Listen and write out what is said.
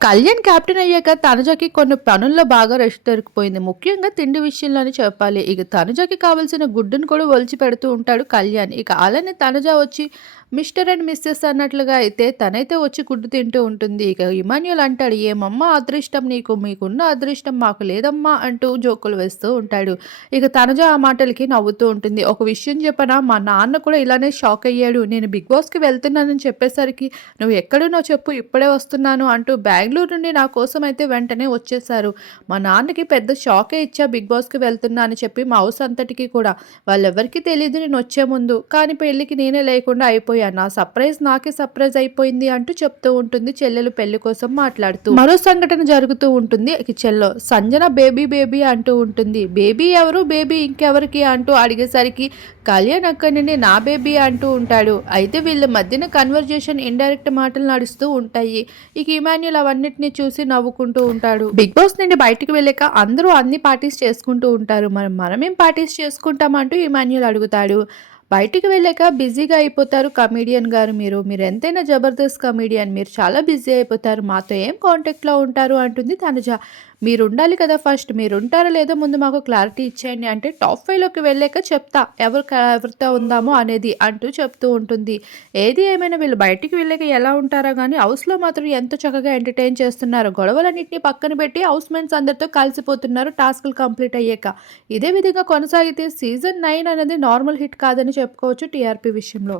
Kalyan captain అయ్యాక తనుజకి కొన్ని పనుల్లో బాగా రెస్ట్ దొరికిపోయింది. ముఖ్యంగా తిండి విషయంలోనే చెప్పాలి. ఇక తనుజకి కావాల్సిన గుడ్డును కూడా ఒలిచి పెడుతూ ఉంటాడు కళ్యాణ్. ఇక అలానే తనుజ వచ్చి మిస్టర్ అండ్ మిస్సెస్ అన్నట్లుగా అయితే తనైతే వచ్చి గుడ్డు తింటూ ఉంటుంది. ఇక ఇమాన్యుల్ అంటాడు ఏమమ్మా అదృష్టం నీకు మీకున్న అదృష్టం మాకు లేదమ్మా అంటూ జోకులు వేస్తూ ఉంటాడు. ఇక తనుజ ఆ మాటలకి నవ్వుతూ ఉంటుంది. ఒక విషయం చెప్పనా? మా నాన్న కూడా ఇలానే షాక్ అయ్యాడు. నేను బిగ్ బాస్కి వెళ్తున్నానని చెప్పేసరికి నువ్వు ఎక్కడున్నో చెప్పు ఇప్పుడే వస్తున్నాను అంటూ బ్యాగ్ బెంగళూరు నుండి నా కోసం అయితే వెంటనే వచ్చేసారు. మా నాన్నకి పెద్ద షాకే ఇచ్చా బిగ్ బాస్కి వెళ్తున్నా అని చెప్పి మా హౌస్ అంతటికి కూడా. వాళ్ళెవరికీ తెలియదు నేను వచ్చే ముందు. కానీ పెళ్ళికి నేనే లేకుండా అయిపోయాను. నా సర్ప్రైజ్ నాకే సర్ప్రైజ్ అయిపోయింది అంటూ చెప్తూ ఉంటుంది చెల్లెలు పెళ్ళి కోసం మాట్లాడుతూ. మరో సంఘటన జరుగుతూ ఉంటుంది. చెల్లో సంజన బేబీ బేబీ అంటూ ఉంటుంది. బేబీ ఎవరు? బేబీ ఇంకెవరికి? అంటూ అడిగేసరికి కళ్యాణ్ అక్కడి నుండి నా బేబీ అంటూ ఉంటాడు. అయితే వీళ్ళ మధ్యన కన్వర్జేషన్ ఇండైరెక్ట్ మాటలు నడుస్తూ ఉంటాయి. ఇక ఇమాన్యుల్ అవన్నిటిని చూసి నవ్వుకుంటూ ఉంటాడు. బిగ్ బాస్ నుండి బయటికి వెళ్ళాక అందరూ అన్ని పార్టీస్ చేసుకుంటూ ఉంటారు. మనం మనమేం పార్టీస్ చేసుకుంటామంటూ ఇమాన్యుల్ అడుగుతాడు. బయటికి వెళ్ళాక బిజీగా అయిపోతారు కమీడియన్ గారు మీరు. మీరు ఎంతైనా జబర్దస్త్ కమీడియన్. మీరు చాలా బిజీ అయిపోతారు. మాతో ఏం కాంటాక్ట్లో ఉంటారు అంటుంది తనుజ. మీరు ఉండాలి కదా ఫస్ట్. మీరు ఉంటారా లేదో ముందు మాకు క్లారిటీ ఇచ్చేయండి అంటే టాప్ ఫైవ్లోకి వెళ్ళాక చెప్తా. ఎవరు ఎవరితో ఉందామో అనేది అంటూ చెప్తూ ఉంటుంది. ఏది ఏమైనా వీళ్ళు బయటికి వెళ్ళాక ఎలా ఉంటారో కానీ హౌస్లో మాత్రం ఎంతో చక్కగా ఎంటర్టైన్ చేస్తున్నారు గొడవలన్నింటినీ పక్కన పెట్టి హౌస్ మేట్స్ అందరితో కలిసిపోతున్నారు టాస్క్లు కంప్లీట్ అయ్యాక. ఇదే విధంగా కొనసాగితే సీజన్ నైన్ అనేది నార్మల్ హిట్ కాదని చెప్పుకోవచ్చు టీఆర్పీ విషయంలో.